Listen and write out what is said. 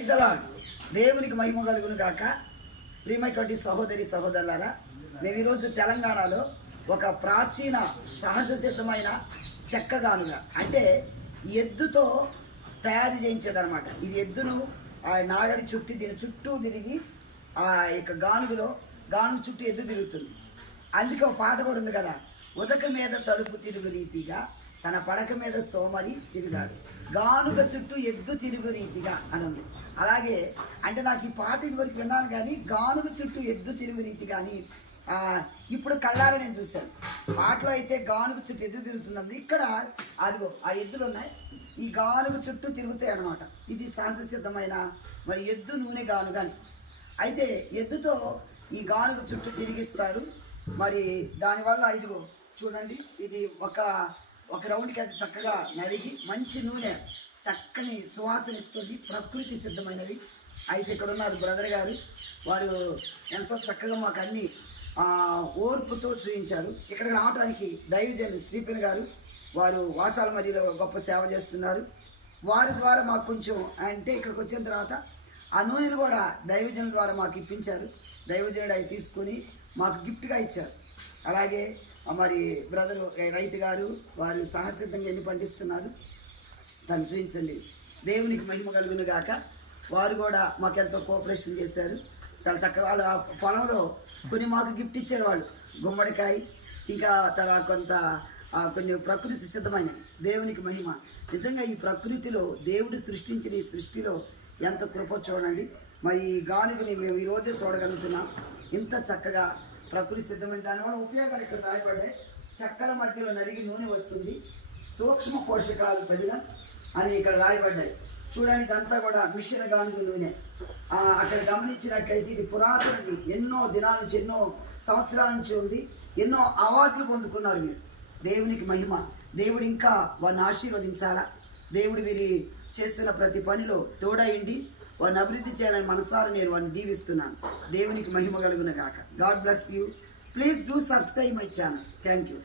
దేవునికి మహిమ కలుగును కాక ప్రియమైనటువంటి సహోదరి సహోదరులారా మేము ఈరోజు తెలంగాణలో ఒక ప్రాచీన సహజ సిద్ధమైన చెక్కగానుగా అంటే ఎద్దుతో తయారు చేయించేదన్నమాట. ఇది ఎద్దును ఆ నాగడి చుట్టి దీని చుట్టూ తిరిగి ఆ యొక్క గానుగులో గాను చుట్టూ ఎద్దు తిరుగుతుంది. అందుకే ఒక పాట కూడా ఉంది కదా ఉదక మీద తలుపు తిరుగు రీతిగా తన పడక మీద సోమరి తిరిగాడు. గానుగ చుట్టూ ఎద్దు తిరుగు రీతిగా అని ఉంది అలాగే అంటే నాకు ఈ పాట ఇదివరకు విన్నాను కానీ గానుగ చుట్టూ ఎద్దు తిరుగు రీతి కానీ ఇప్పుడు కళ్ళారని నేను చూశాను. పాటలో అయితే గానుగ చుట్టూ ఎద్దు తిరుగుతుంది ఇక్కడ అదిగో ఆ ఎద్దులు ఉన్నాయి. ఈ గానుగ చుట్టూ తిరుగుతాయి అనమాట ఇది సహజసిద్ధమైన మరి ఎద్దు నూనె గానుగని అయితే ఎద్దుతో ఈ గానుగ చుట్టూ తిరిగిస్తారు. మరి దానివల్ల ఇదిగో చూడండి ఇది ఒక ఒక రౌండ్కి అది చక్కగా నలిగి మంచి నూనె చక్కని సువాసన ఇస్తుంది ప్రకృతి సిద్ధమైనవి. అయితే ఇక్కడ ఉన్నారు బ్రదర్ గారు. వారు ఎంతో చక్కగా మాకు అన్ని ఓర్పుతో చూపించారు ఇక్కడ రావడానికి దైవజన్ శ్రీపిన్ గారు వారు వాసాల మరిలో గొప్ప సేవ చేస్తున్నారు. వారి ద్వారా మాకు కొంచెం అంటే ఇక్కడికి వచ్చిన తర్వాత ఆ నూనెలు కూడా దైవజనుల ద్వారా మాకు ఇప్పించారు. దైవజనుడు అవి తీసుకొని మాకు గిఫ్ట్గా ఇచ్చారు. అలాగే మరి బ్రదరు రైతు గారు వారు సహసిద్ధంగా ఎన్ని పండిస్తున్నారు? తను చూపించండి. దేవునికి మహిమ కలుగును గాక. వారు కూడా మాకు ఎంతో కోఆపరేషన్ చేశారు. చాలా చక్కగా వాళ్ళు ఆ పొలంలో కొన్ని మాకు గిఫ్ట్ ఇచ్చారు వాళ్ళు. గుమ్మడికాయ ఇంకా తర్వాత కొంత కొన్ని ప్రకృతి సిద్ధమైన దేవునికి మహిమ. నిజంగా ఈ ప్రకృతిలో దేవుడు సృష్టించిన ఈ సృష్టిలో ఎంత కృప చూడండి. మరి ఈ గానుగుని మేము ఈరోజే చూడగలుగుతున్నాం. ఇంత చక్కగా ప్రకృతి సిద్ధమైన దానివల్ల ఉపయోగాలు ఇక్కడ రాయబడ్డాయి. చక్కల మధ్యలో నలిగి నూనె వస్తుంది. సూక్ష్మ పోషకాలు పదిన అని ఇక్కడ రాయబడ్డాయి. చూడండి ఇదంతా కూడా మిషన్ గానుగు నూనె. అక్కడ గమనించినట్లయితే ఇది పురాతనది. ఎన్నో దినాల నుంచి ఎన్నో సంవత్సరాల నుంచి ఉంది. ఎన్నో అవార్డులు పొందుకున్నారు మీరు దేవునికి మహిమ. దేవుడు ఇంకా వారిని ఆశీర్వదించాలా? దేవుడు వీరి చేస్తున్న ప్రతి పనిలో తోడయండి వారిని అభివృద్ధి చేయాలని మనసారా నేను వారిని దీవిస్తున్నాను. దేవునికి మహిమ కలుగున గాక God bless you. Please do subscribe my channel. Thank you.